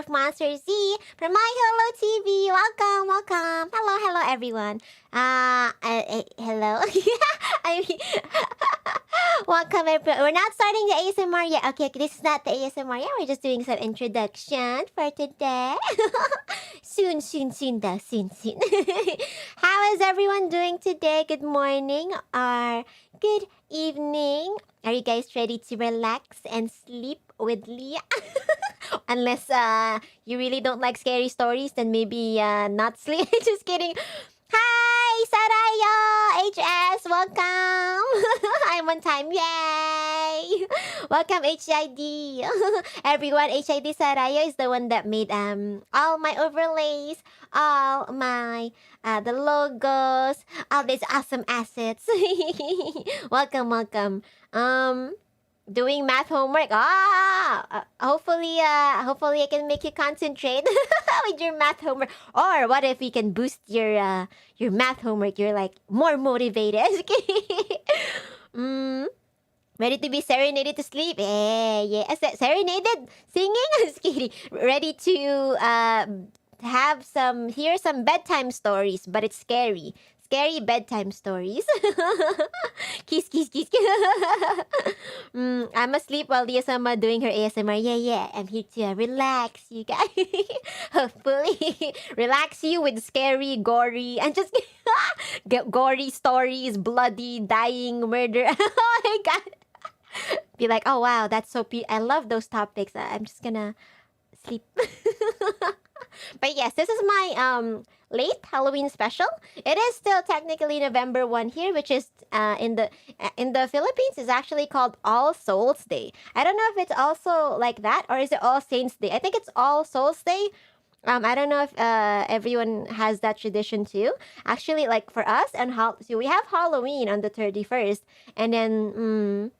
of MONSTARZ from MyHolo TV. Welcome, welcome. Hello, everyone. Hello. I mean, welcome, everyone. We're not starting the ASMR yet. Okay, this is not the ASMR yet. We're just doing some introduction for today. Soon, though. Soon. How is everyone doing today? Good morning or good evening. Are you guys ready to relax and sleep with Leah? Unless you really don't like scary stories, then maybe not sleep. Just kidding. Hi, Saraya! HS, welcome! I'm on time, yay! Welcome, HID. Everyone, HID Saraya is the one that made all my overlays, all my the logos, all these awesome assets. Welcome. Doing math homework. Hopefully I can make you concentrate with your math homework. Or what if we can boost your math homework? You're like more motivated. Ready to be serenaded to sleep? Yeah. Serenaded? Singing? Just kidding. Ready to hear some bedtime stories, but it's scary. Scary bedtime stories. Kiss. I'm asleep while Leah-sama doing her ASMR. Yeah. I'm here to relax you guys. Hopefully, relax you with scary, gory, and just gory stories, bloody, dying, murder. Oh my god. Be like, oh wow, that's so I love those topics. I'm just gonna sleep. But yes, this is my late Halloween special. It is still technically November 1 here, which is in the Philippines is actually called All Souls Day. I don't know if it's also like that or is it All Saints Day. I think it's All Souls Day. I don't know if everyone has that tradition too. Actually, like for us and so we have Halloween on the 31st, and then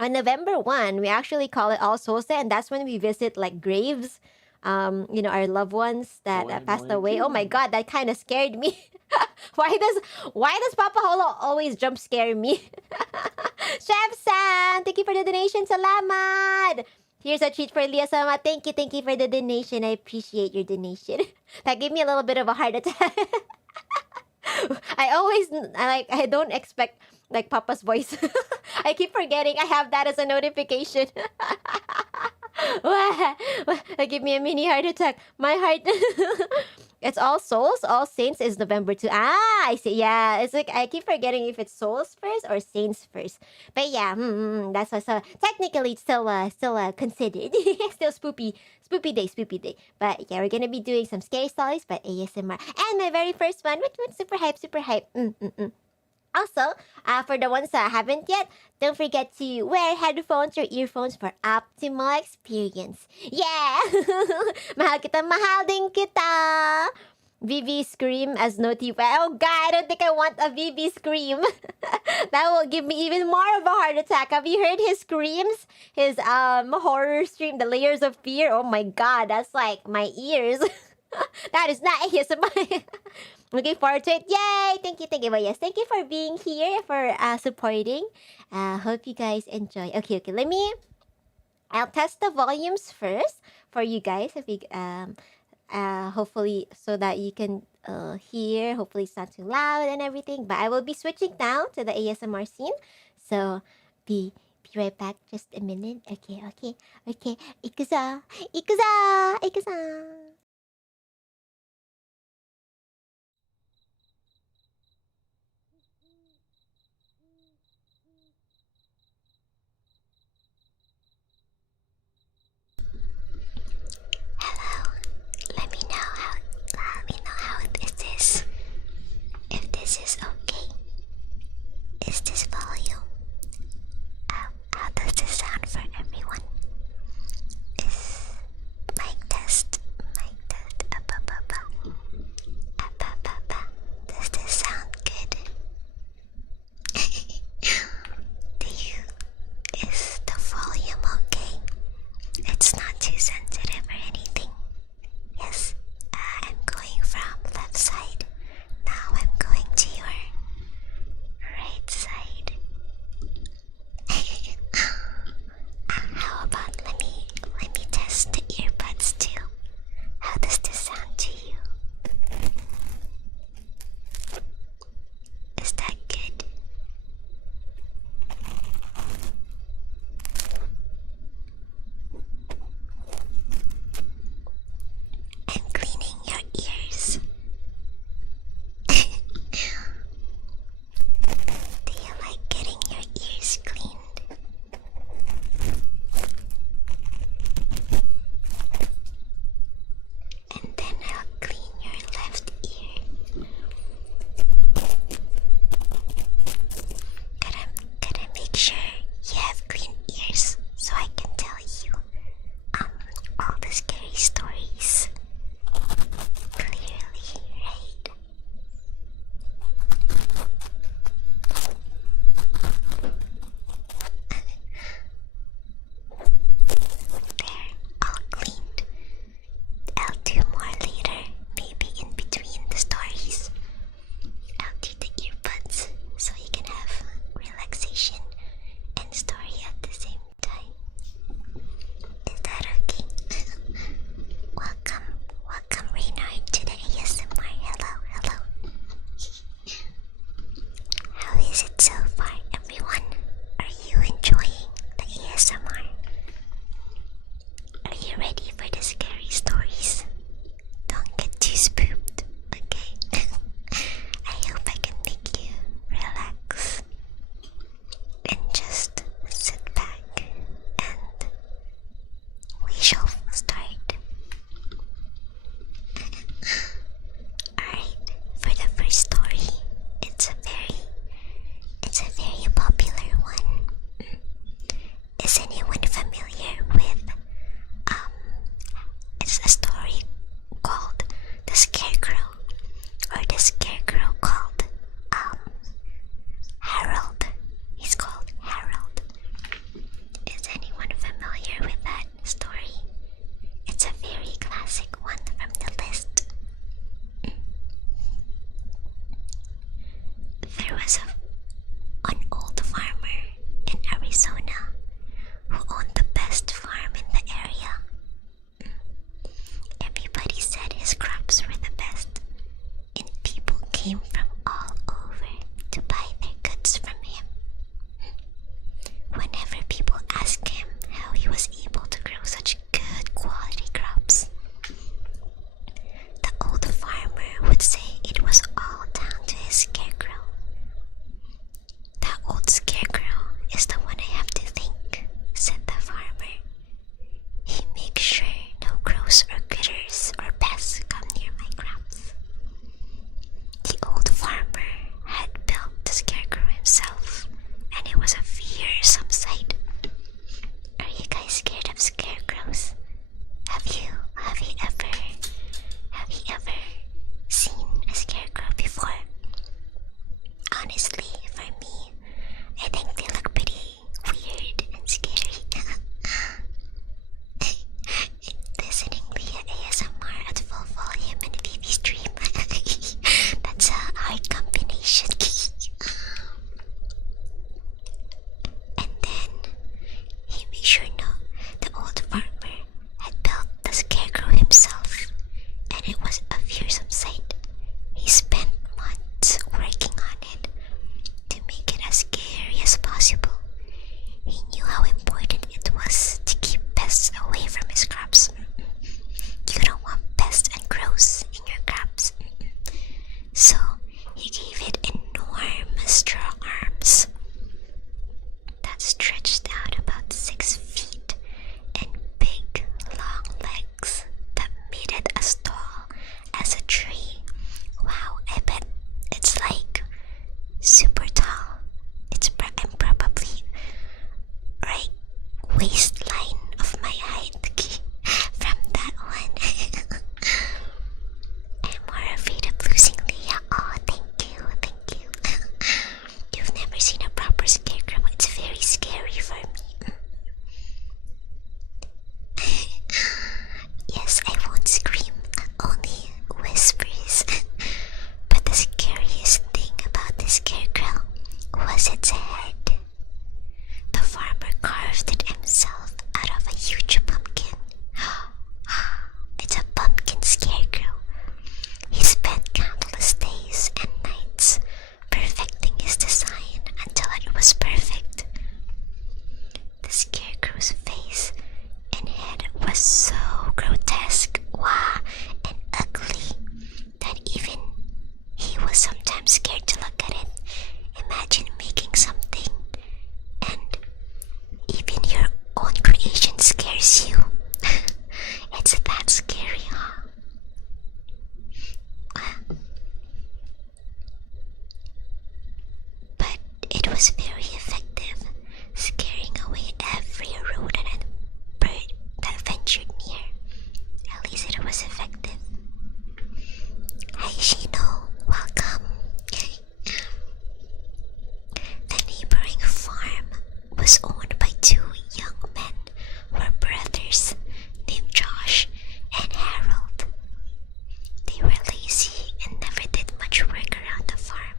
on November 1 we actually call it All Souls Day, and that's when we visit like graves. Our loved ones that passed away. Oh my god, that kind of scared me. Why does Papa Holo always jump scare me? ChefSam, thank you for the donation. Salamat. Here's a treat for Leah-sama. Thank you for the donation. I appreciate your donation. That gave me a little bit of a heart attack. I don't expect like Papa's voice. I keep forgetting I have that as a notification. Give me a mini heart attack. My heart. It's All Souls. All Saints is November 2. I see. Yeah, it's like I keep forgetting if it's Souls first or Saints first. But yeah, that's what. So technically, it's still considered. Still spoopy day. But yeah, we're gonna be doing some scary stories, but ASMR. And my very first one, which one's super hype. Also, for the ones that haven't yet, don't forget to wear headphones or earphones for optimal experience. Yeah! Mahal din kita! VV scream as Noti. Oh god, I don't think I want a VV scream. That will give me even more of a heart attack. Have you heard his screams? His horror stream, the layers of fear? Oh my god, that's like my ears. That is not ASMR. Looking forward to it. Yay! Thank you. But yes, thank you for being here, for supporting. Hope you guys enjoy. Okay. I'll test the volumes first for you guys. If you hopefully so that you can hear. Hopefully it's not too loud and everything. But I will be switching now to the ASMR scene. So be right back. Just a minute. Okay. Ikuza. Let me know how this is. If this is okay. Is this volume? How does this sound for everyone? Is mic test. it as tall as a tree. Wow, I bet it's like super tall. I'm probably right waistline of my height from that one. I'm more afraid of losing Leah. Oh, thank you. You've never seen a proper scarecrow. It's very scary for me. Yes, I won't scream, only whispers. But the scariest thing about the scarecrow was its head. The farmer carved it himself out of a huge pumpkin. It's a pumpkin scarecrow. He spent countless days and nights perfecting his design until it was perfect. The scarecrow's face and head was so grotesque, and ugly that even he was sometimes scared to look at it. Imagine making something and even your own creation scares you. It's that scary, huh? But it was very effective, scaring away every rodent and bird that ventured near. At least it was effective. Hi Shino, welcome. The neighboring farm was owned by two young men who were brothers named Josh and Harold. They were lazy and never did much work around the farm,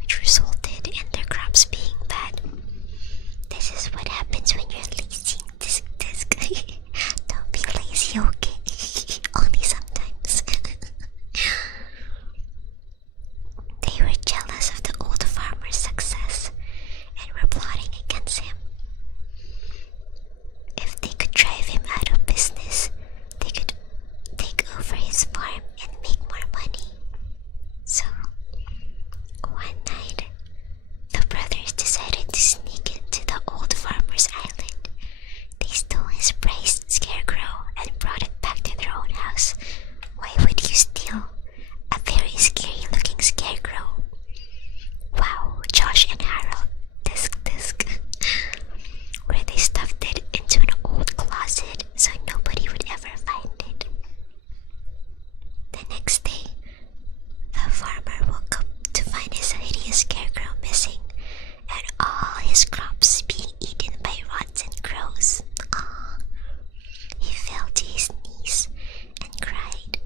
which resulted in their crops being bad. This is what happens when you're lazy. Disc. Don't be lazy, okay? Only sometimes. They were jealous of the old farmer's success and were plotting against him. If they could drive him out of business, they could take over his farm and make more money. So, one night, the brothers decided to sneak into the old farmer's island. They stole his prized scarecrow and brought it back to their own house. Why would you steal a very scary looking scarecrow? Wow, Josh and Harold, disc. Where they stuffed it into an old closet so nobody would ever find it. The next day, the farmer woke up to find his hideous scarecrow missing and all his crops being eaten by rats and crows. He fell to his knees and cried,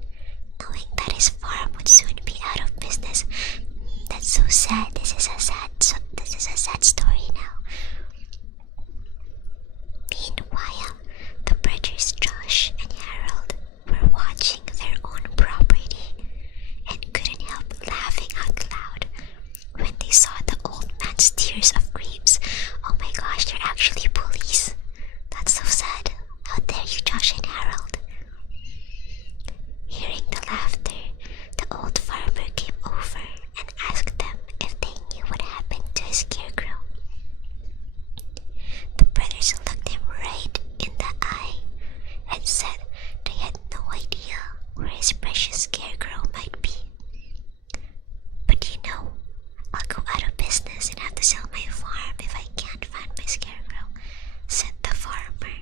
knowing that his farm would soon be out of business. That's so sad. This is a sad story now. Meanwhile, the brothers Josh and Harold were watching their own property and couldn't help laughing out loud when they saw the old man's tears of griefs. Oh my gosh, they're actually bullies. That's so sad. How dare you, Josh and Harold? Hearing the laughter, the old farmer came over and asked them if they knew what happened to his scarecrow. The brothers looked him right in the eye and said they had no idea where his precious scarecrow might be. But you know, I'll go out of business and have to sell my farm if I can't find my scarecrow, said the farmer.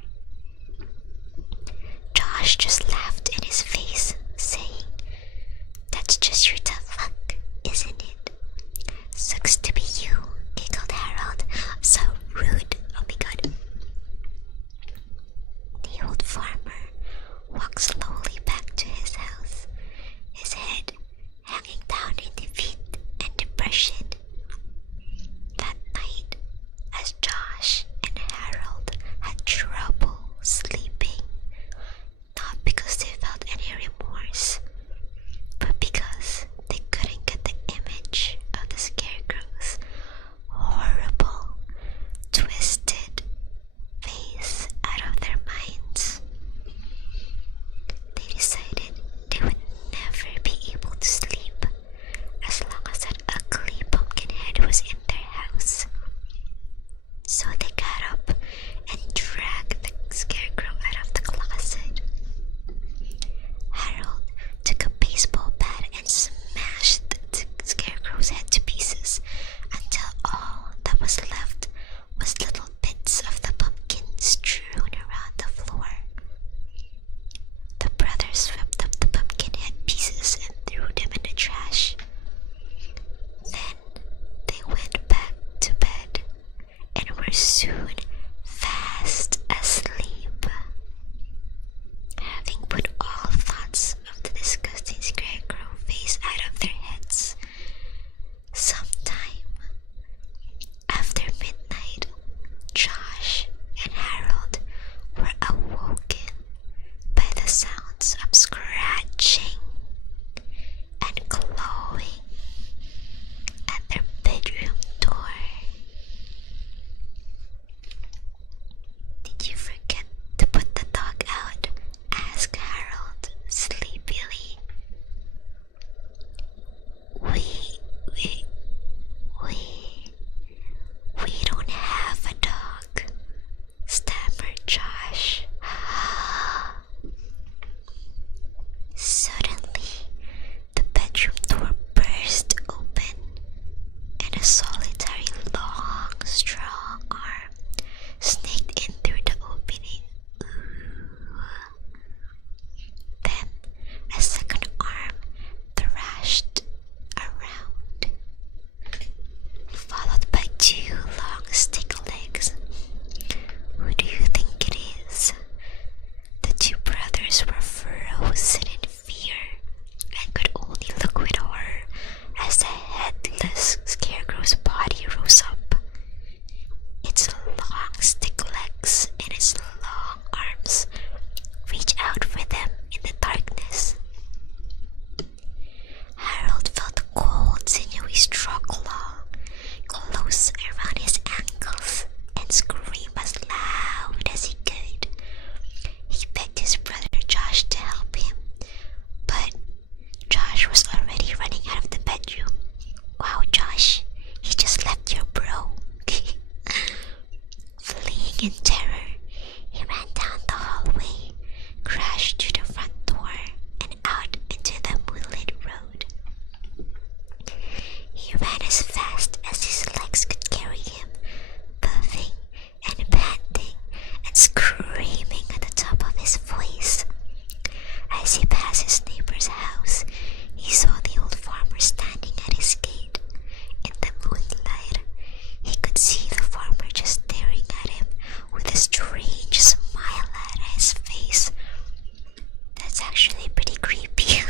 Josh just laughed in his face, saying, "That's just your tough luck, isn't it?" "Sucks to be you," giggled Harold. "So rude." Oh my god. The old farmer walked slowly back to his house in terror, he ran down the hallway, crashed through the front door, and out into the moonlit road. He ran as fast as his legs could carry him, puffing and panting and screaming at the top of his voice. As he passed his neighbor's house, he saw the old farmer standing at his gate. In the moonlight, he could see the farmer just staring at him with a strange smile at his face. That's actually pretty creepy.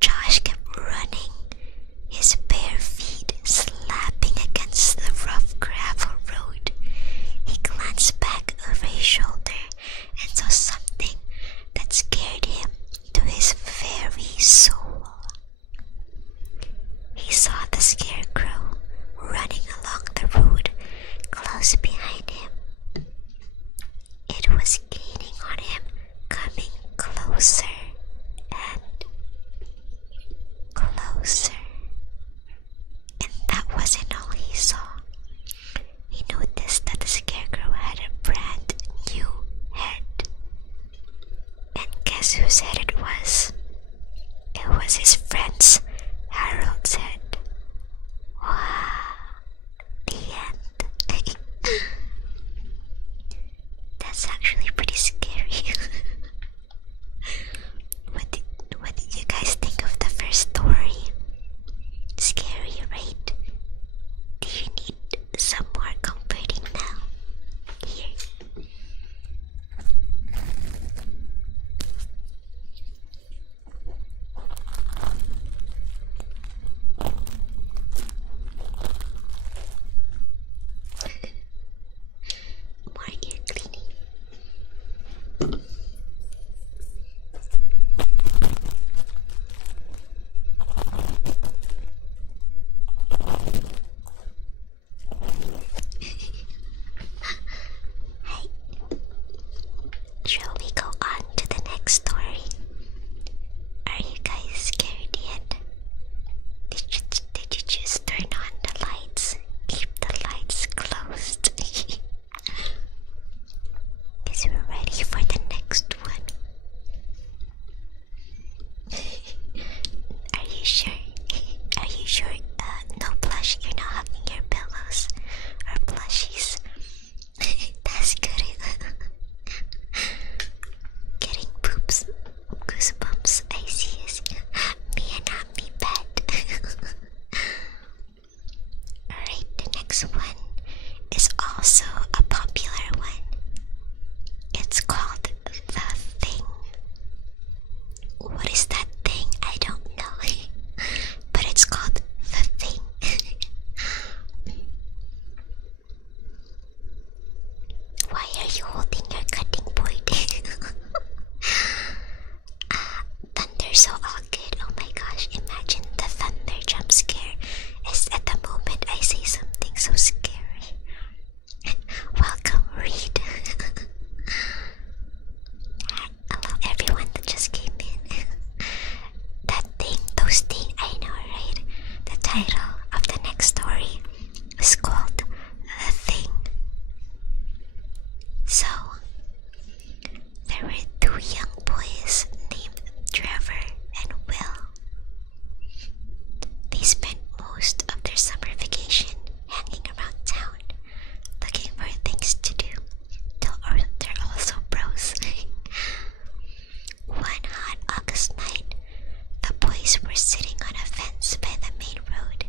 Josh kept running, his bare feet slapping against the rough gravel road. He glanced back over his shoulder and saw something that scared him to his very soul. He saw the Scarecrow running along the road close behind him. It was gaining on him, coming closer and closer. And that wasn't all he saw. He noticed that the Scarecrow had a brand new head. And guess whose head it was? It was his friend's, Harold's head. Wow. The end. That's actually pretty scary. What did you guys think of the first story? Scary, right? Do you need some more comforting now? Here. More ear cleaning. Hi. Shall we go on to the next story? Are you guys scared yet? Did you just turn on the lights? Keep the lights closed. Guess we're ready for the next one. Are you sure? Are you sure? No blush, you're not hugging your pillows or plushies. That's good. Getting goosebumps. I see. Me and not me bed. Alright, the next one is also a popular one. It's called The Thing. What is that thing? I don't know. But it's called The Thing. Why are you holding your cutting board? Thunder's so all good. Oh my gosh, imagine the thunder jump scare is at the moment I say something so scary. Welcome, Reed. Hello, everyone that just came in. That thing, those things, I know, right? The title of the next story is called The Thing. So, there were two young boys named Trevor and Will. They spent most of their summer vacation hanging around town, looking for things to do. They're also bros. One hot August night, the boys were sitting on a fence by the main road,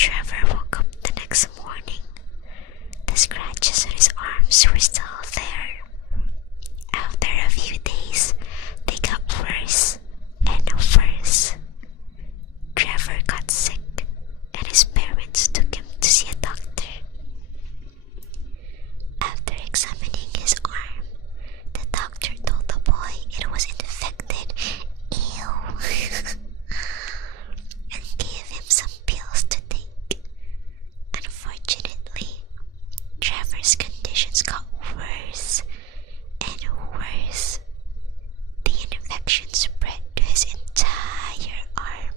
Trevor woke up the next morning. The scratches on his arms were still there. After a few days, they got worse and worse. Trevor got sick, and his parents took him to see a doctor. After examining his arm, the doctor told the boy it was infected. Ew. And gave him some pills to take. Unfortunately, Trevor's conditions got worse and worse. The infection spread to his entire arm,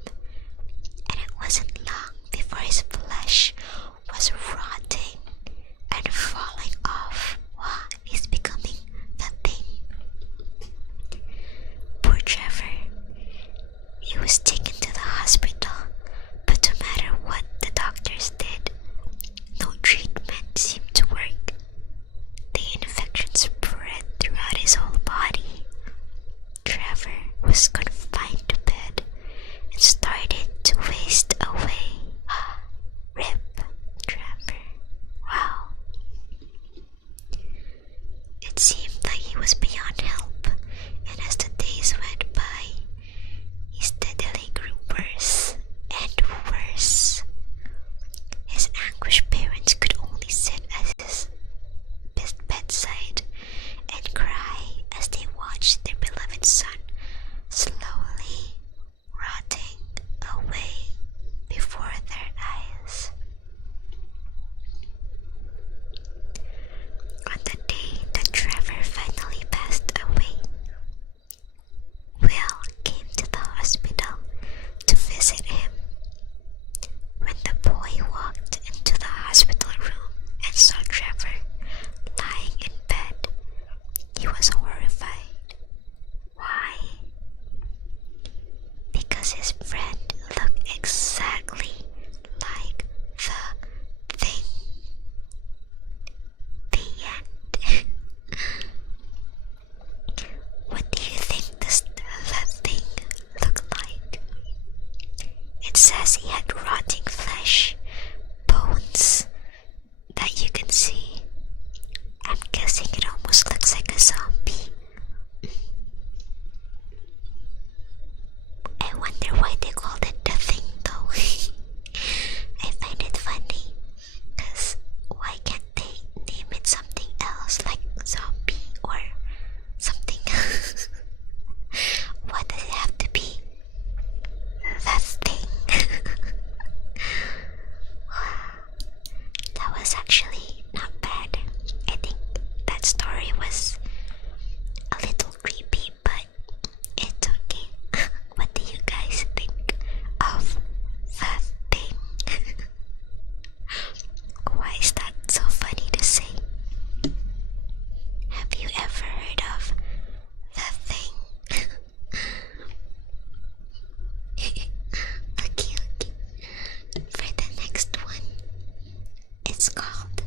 and it wasn't long before his flesh was rotting and falling off while he's becoming the thing. Poor Trevor. He was taken to the hospital, but no matter what the doctors did, no treatment seemed to work. The infection spread throughout his whole body. Trevor was confined to bed and started to waste away. Rip, Trevor. Wow. It seemed like he was beyond help, and as the days went by, he steadily grew worse and worse. His anguished parents could only sit at his bedside and cry as they watched their beloved son slowly rotting away before their eyes. On the day that Trevor finally passed away, Will came to the hospital to visit him. When the boy walked into the hospital room and saw Trevor lying in bed, he was horrified. Why? Because his friend looked exactly like the thing. The end. What do you think does that thing look like? It says he had rotting flesh, bones that you can see. I'm guessing it almost looks like a zombie. I wonder why they called it the thing though. I find it funny, cause why can't they name it something else like zombie or something? Why does it have to be that thing? That was actually not bad. I think that story was a little creepy, but it's okay. What do you guys think of that thing? Why is that so funny to say? Have you ever heard of that thing? Okay. For the next one, it's called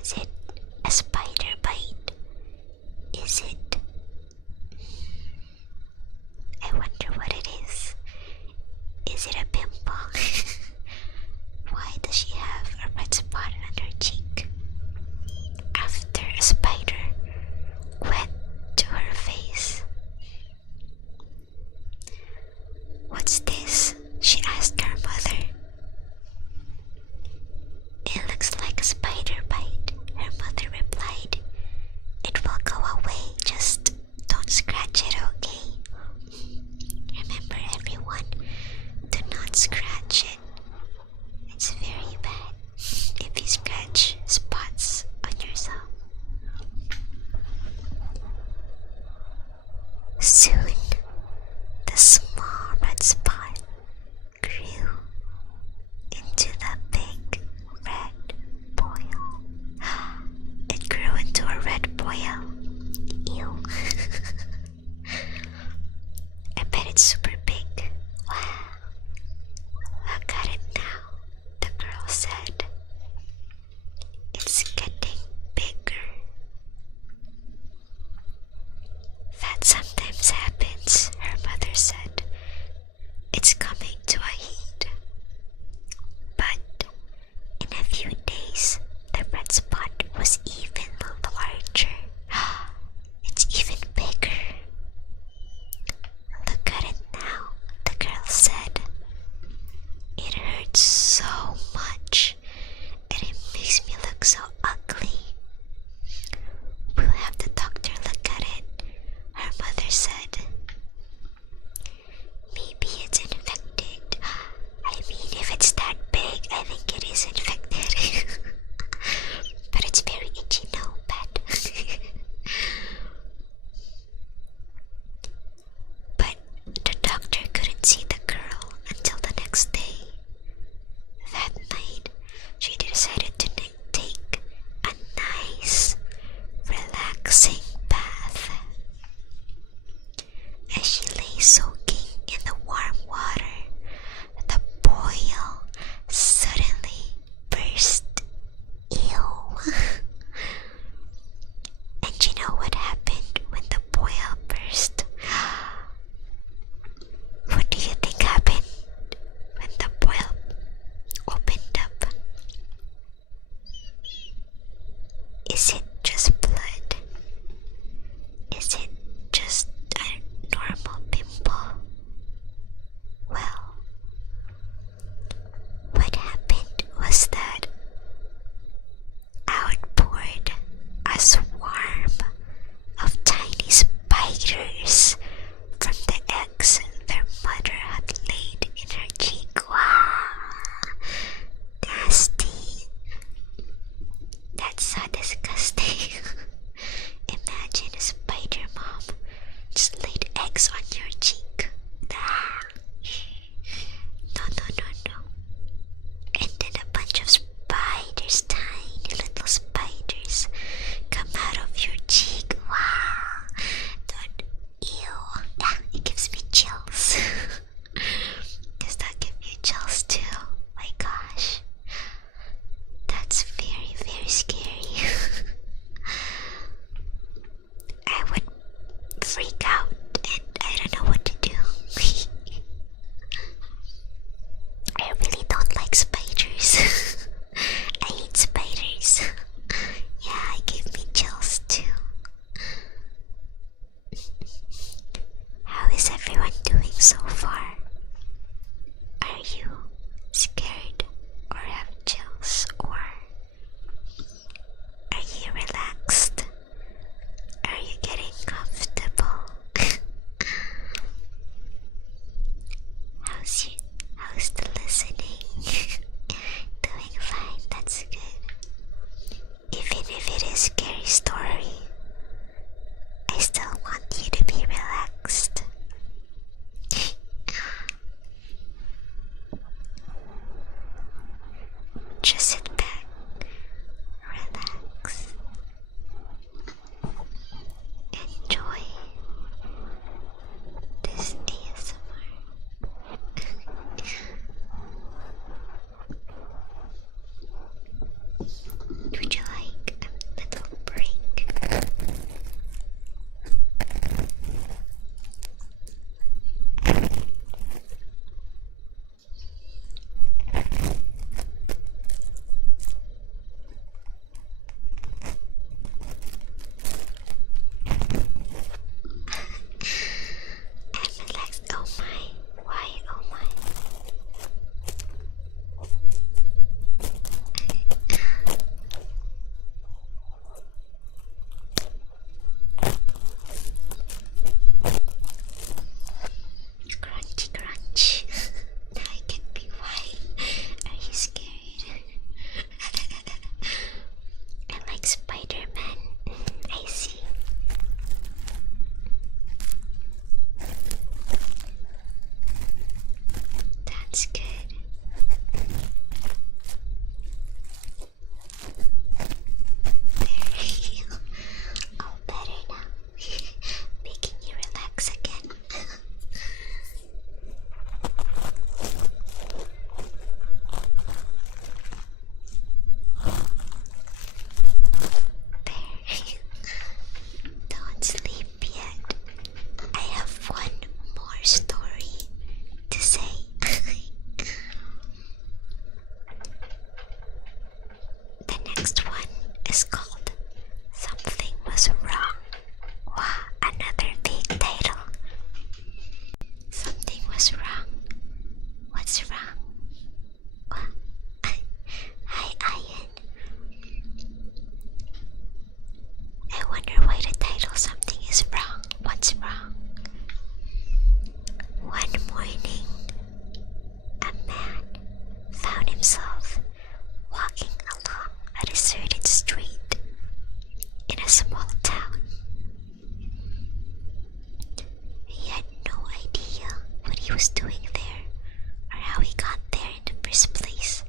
Was it a spider bite? Is it? I wonder what it is. Is it a pimple? Why does she have a red spot on her cheek? After a spider went to her face. What's this? She asked her mother. It looks like a spider bite, her mother replied. It will go away, just don't scratch it, okay? Remember everyone, do not scratch it. It's very bad if you scratch spots on yourself. Soon, the small red spot grew into the big red boil. It grew into a red boil. Ew. I bet it's super big. Wow. Look at it now, the girl said. It's getting bigger. That sometimes happens, her mother said. It's coming to a heat. But in a few days, the red spot was even larger. It's even bigger. Look at it now, the girl said. It hurts so much, and it makes me look so ugly. We'll have the doctor look at it, her mother said. Maybe it's infected. I mean, if it's that big, I think it is infected. But it's very itchy, no, bad. But the doctor couldn't see the girl until the next day. That night, she decided to take a nice, relaxing bath. As she lay soaking in the warm water, the boil suddenly burst. Ew. And you know what happened when the boil burst? What do you think happened when the boil opened up? Is it just blood? Is it just a normal pimple? Well, what happened was that out poured a swarm of tiny spiders from the eggs their mother had laid in her cheek. Wow, nasty. That's so disgusting. Imagine a spider mom just laid eggs on your cheek. No, no, no, no. And then a bunch of spiders, tiny little spiders, come out of your cheek. Wow. Don't, ew. It gives me chills. Does that give you chills too? My gosh. That's very, very scary. I would freak out and I don't know what to do. I really don't like spiders. I hate spiders. Yeah, it gave me chills too. How is everyone doing so far? Are you scared or have chills, or are you relaxed? Are you getting comfortable? How's the listening? Doing fine, that's good. Even if it is a scary story, I still want you to be relaxed. Just sit back, relax, enjoy this ASMR. Would you like wonder why the title "Something is Wrong." What's wrong? One morning, a man found himself walking along a deserted street in a small town. He had no idea what he was doing there or how he got there in the first place.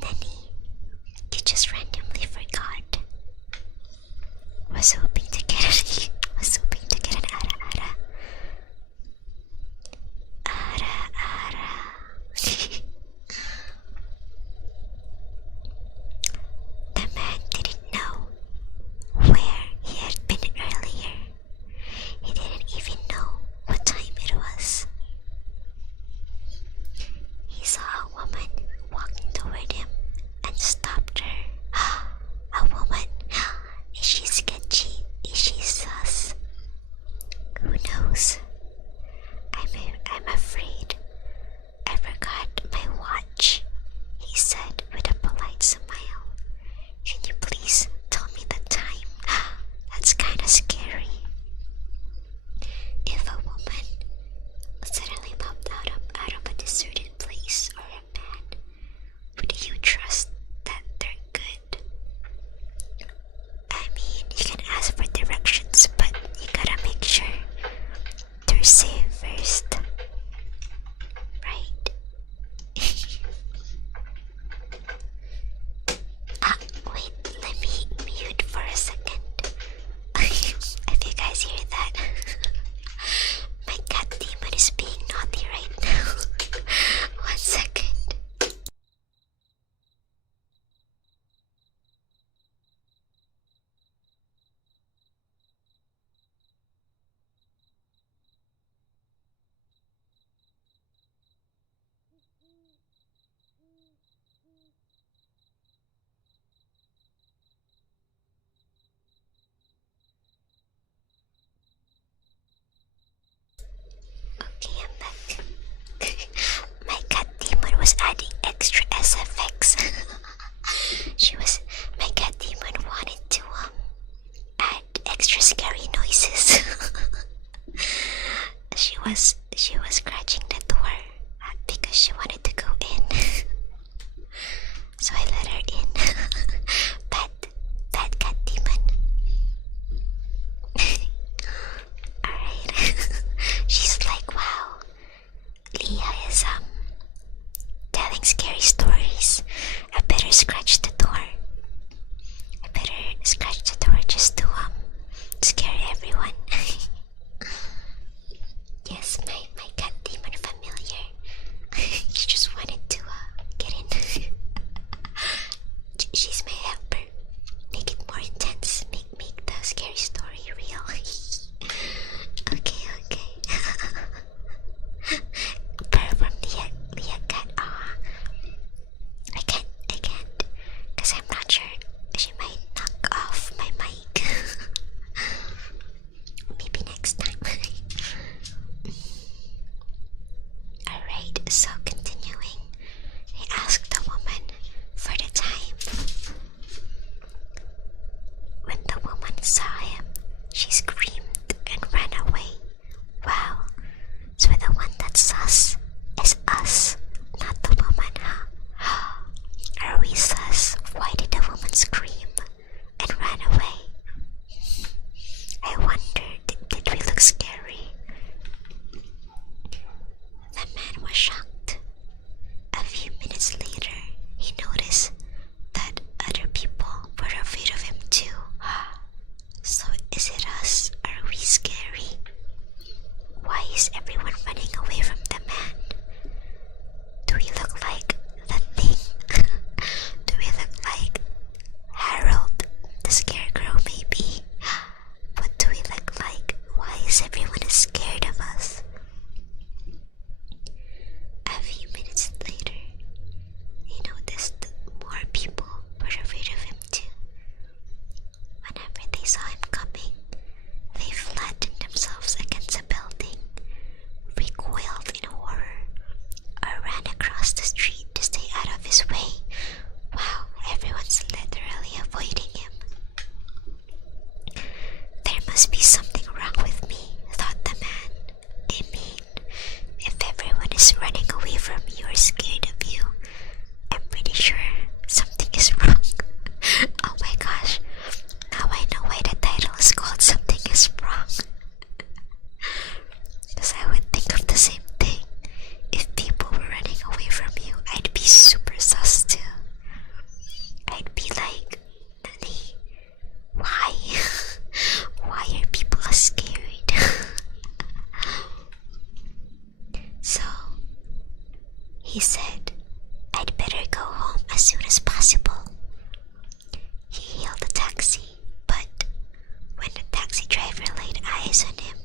Then he just randomly forgot. Was hoping to get an ara. The man didn't know where he had been earlier. He didn't even know what time it was. He saw a woman walking toward him and stopped her. A woman? Is she sketchy? Is she sus? Who knows? I'm afraid I forgot my watch, he said with a polite smile. Can you please tell me the time? That's kinda scary. If a woman suddenly popped out of a deserted place or a man, would you trust that they're good? I mean, you can ask for directions, but you gotta make sure they're safe first. Right? Wait, let me mute for a second. If you guys hear that, my cat demon is being naughty right now. 1 second. Okay, I'm back. My cat demon was adding extra SFX. My cat demon wanted to add extra scary noises. She was scratching the door because she wanted to go in. So I let her in. Bad cat demon. Alright. She's like, wow, Leah is telling scary stories. I better scratch the door. Just to scare everyone. Yes, my cat demon familiar. She just wanted to get in. She's my helper. Make it more intense. Make the scary story real. Okay. Purr from Leah cat. I can't, cause I'm not sure. She might knock off my mic. Maybe next time. Alright, so continuing. He asked the woman for the time. When the woman saw him, she screamed and ran away. Wow, so the one that's sus is us, not the woman, huh? Are we sus? Why did the woman scream and ran away? I wonder, did we look scary? The man was shocked. A few minutes later, he noticed that other people were afraid of him too. He said I'd better go home as soon as possible. He hailed a taxi, but when the taxi driver laid eyes on him,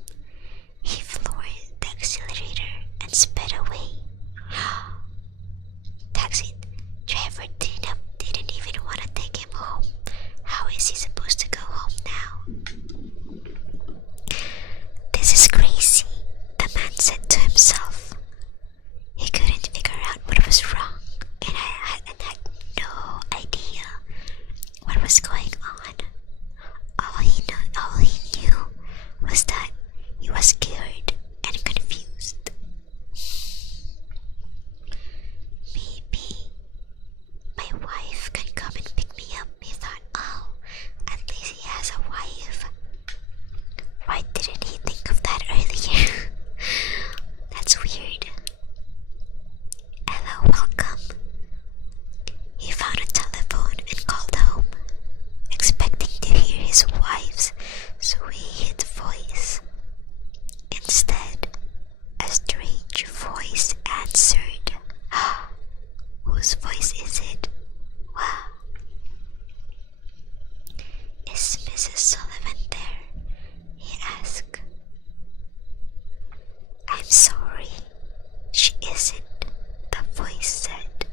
he floored the accelerator and sped away. Taxi driver didn't even want to take him home. How is he supposed to go home now? This is crazy, the man said to himself. He couldn't figure out what was wrong, and had no idea what was going on. All he knew was that he was scared and confused. Maybe my wife can come and pick me up, he thought. Oh, at least he has a wife. Why didn't he think of that earlier? That's weird. Hello, welcome. He found a telephone and called home, expecting to hear his wife's sweet voice. Instead, a strange voice answered. Whose voice is it? Wow. Is Mrs. Sullivan there? He asked. I'm sorry, she isn't, the voice said.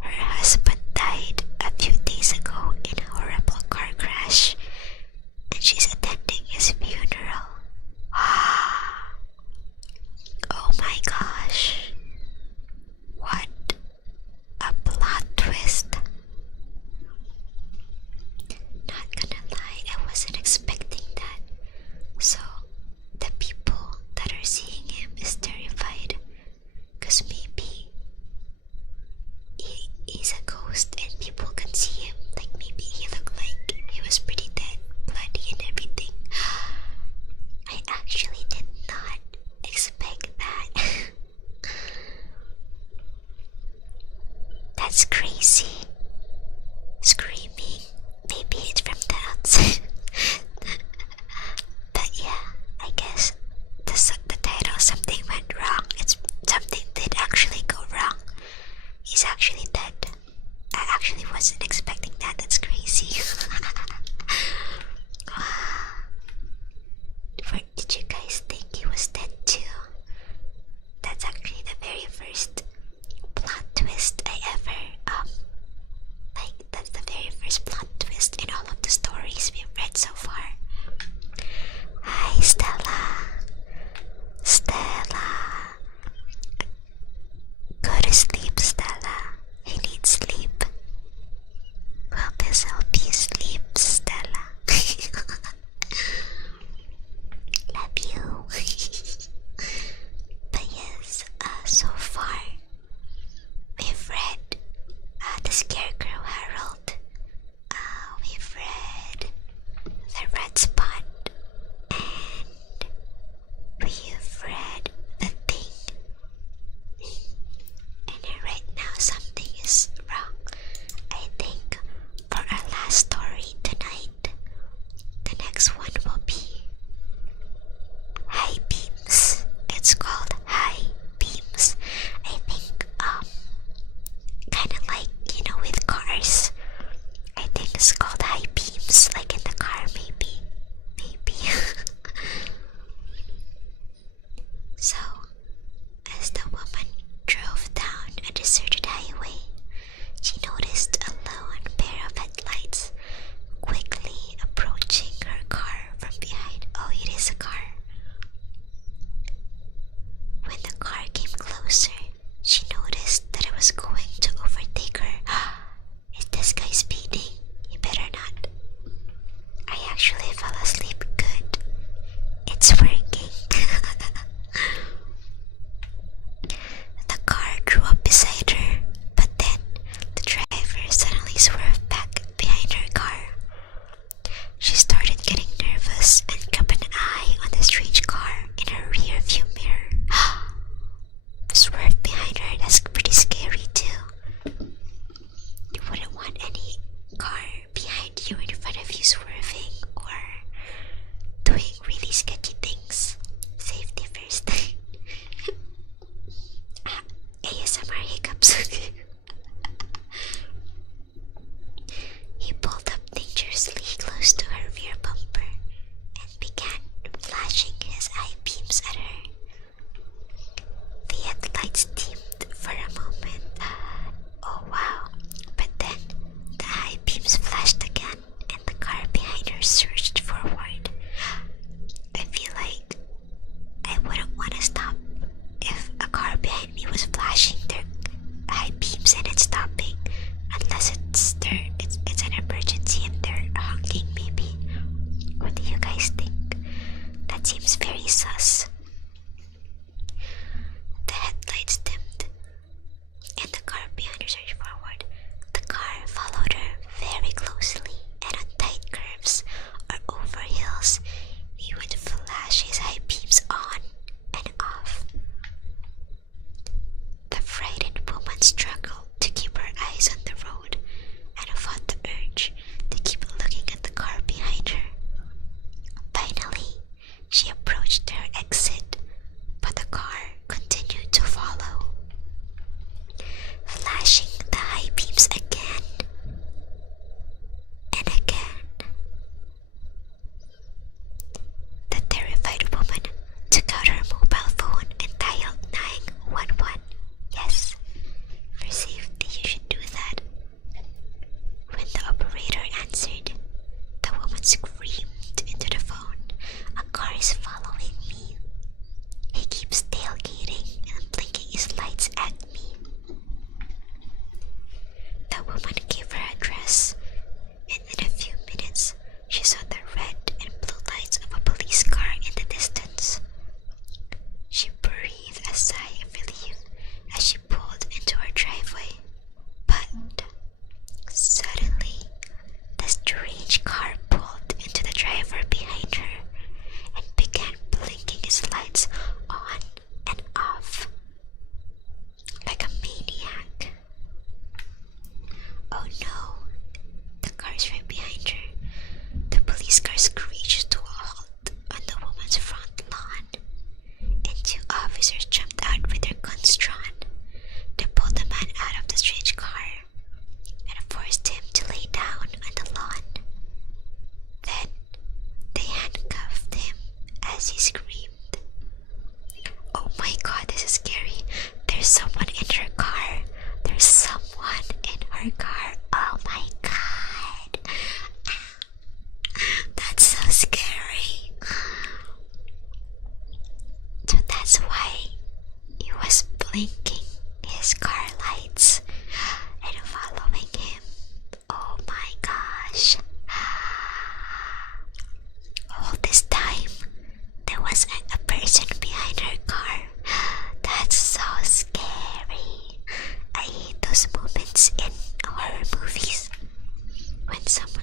Her husband died a few days ago in a horrible car crash, and she's attending his funeral. Oh my gosh. What a plot twist. Not gonna lie, I wasn't expecting that. So, the people that are seeing him is terrified, cause maybe he's a ghost and people can see him. Like maybe he looked like he was pretty dead, bloody and everything. I actually did not expect that. That's crazy. Screaming. Maybe it's from the outside. But yeah, I guess the title "Something Went Wrong." It's something did actually go wrong. He's actually dead. I actually wasn't expecting that. That's crazy.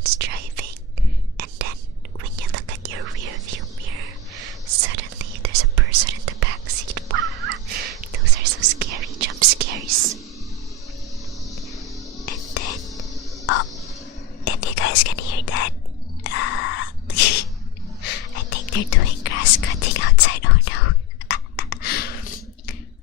someone's driving, and then when you look at your rear view mirror, suddenly there's a person in the back seat. Wow, those are so scary jump scares. And then, oh, if you guys can hear that, I think they're doing grass cutting outside. Oh no.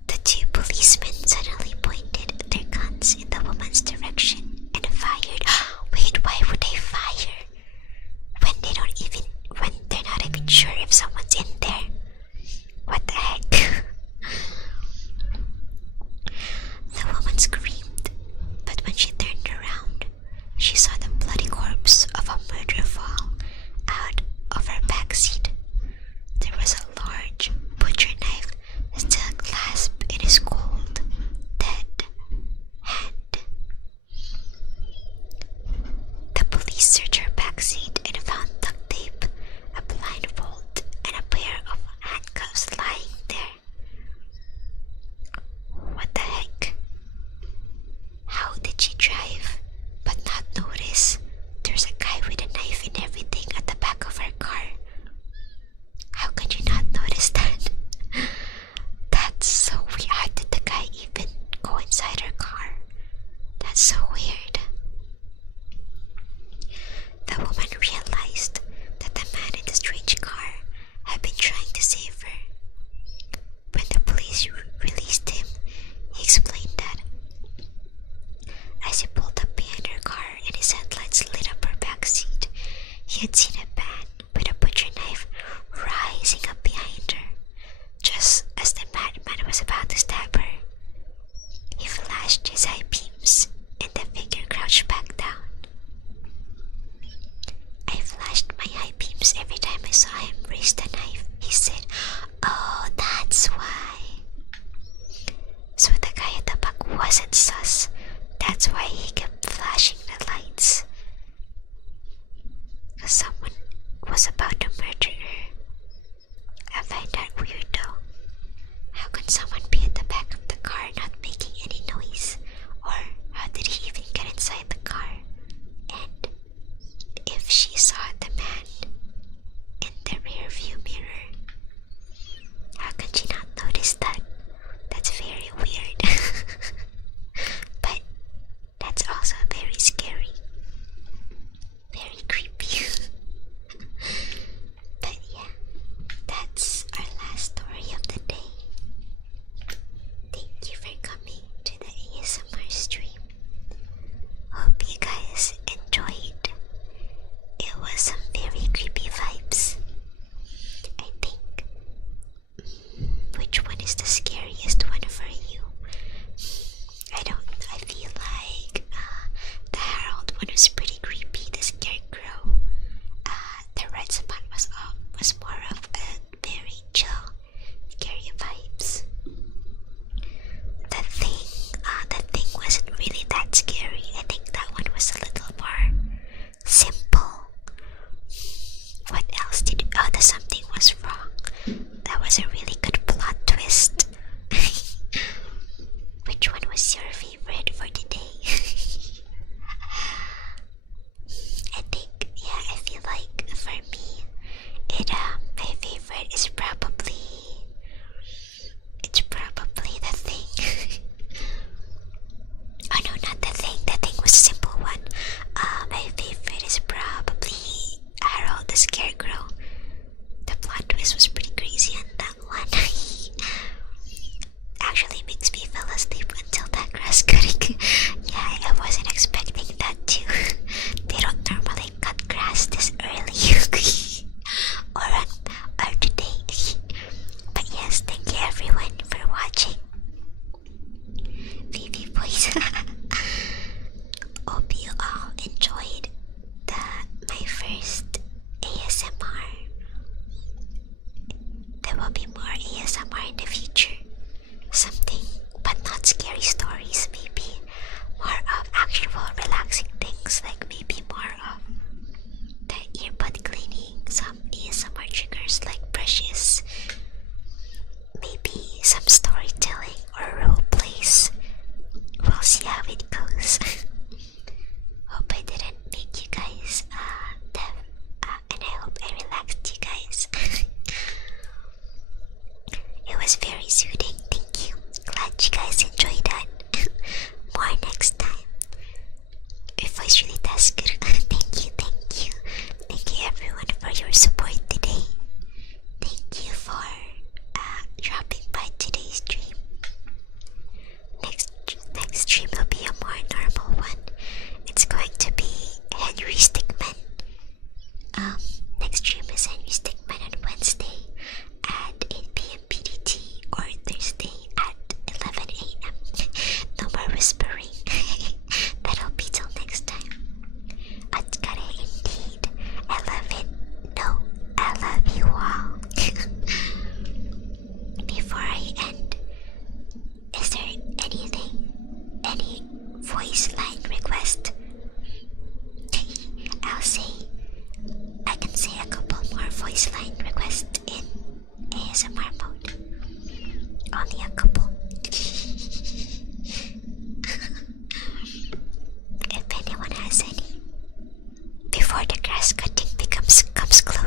The two policemen suddenly pointed their guns in the woman's direction and fired. Wait, why would they fire when they're not even sure if someone's in there? What the heck? The woman screamed, but when she turned around, she saw the bloody corpse of a murderer fall out of her backseat. There was a large butcher knife still clasped in his cold, dead hand. The police searched her backseat and found duct tape, a blindfold, and a pair of handcuffs lying there. What the heck? How did she drive but not notice there's a guy with a knife and everything at the back of her car? How could you not notice that? That's so weird. How did the guy even go inside her car? That's so weird. The woman realized that the man in the strange car had been trying to save her. When the police released him, he explained that as he pulled up behind her car and his headlights lit up her backseat, he had seen a man with a butcher knife rising up behind her. Just as the madman was about to stab her, he flashed his eye beams and the figure crouched back down. I flashed my eye beams every time I saw him raise the knife, he said. Oh, that's why. So the guy at the back wasn't sus. That's why he kept flashing the lights. Because someone was about to murder her. I find that weird though. How can someone be at the back of the car not making any noise? Or how did he even get inside the car? And if she saw the man in the rear view mirror, how can she not notice that? That's very weird. But that's also very scary. Very creepy.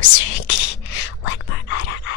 closer. One more ara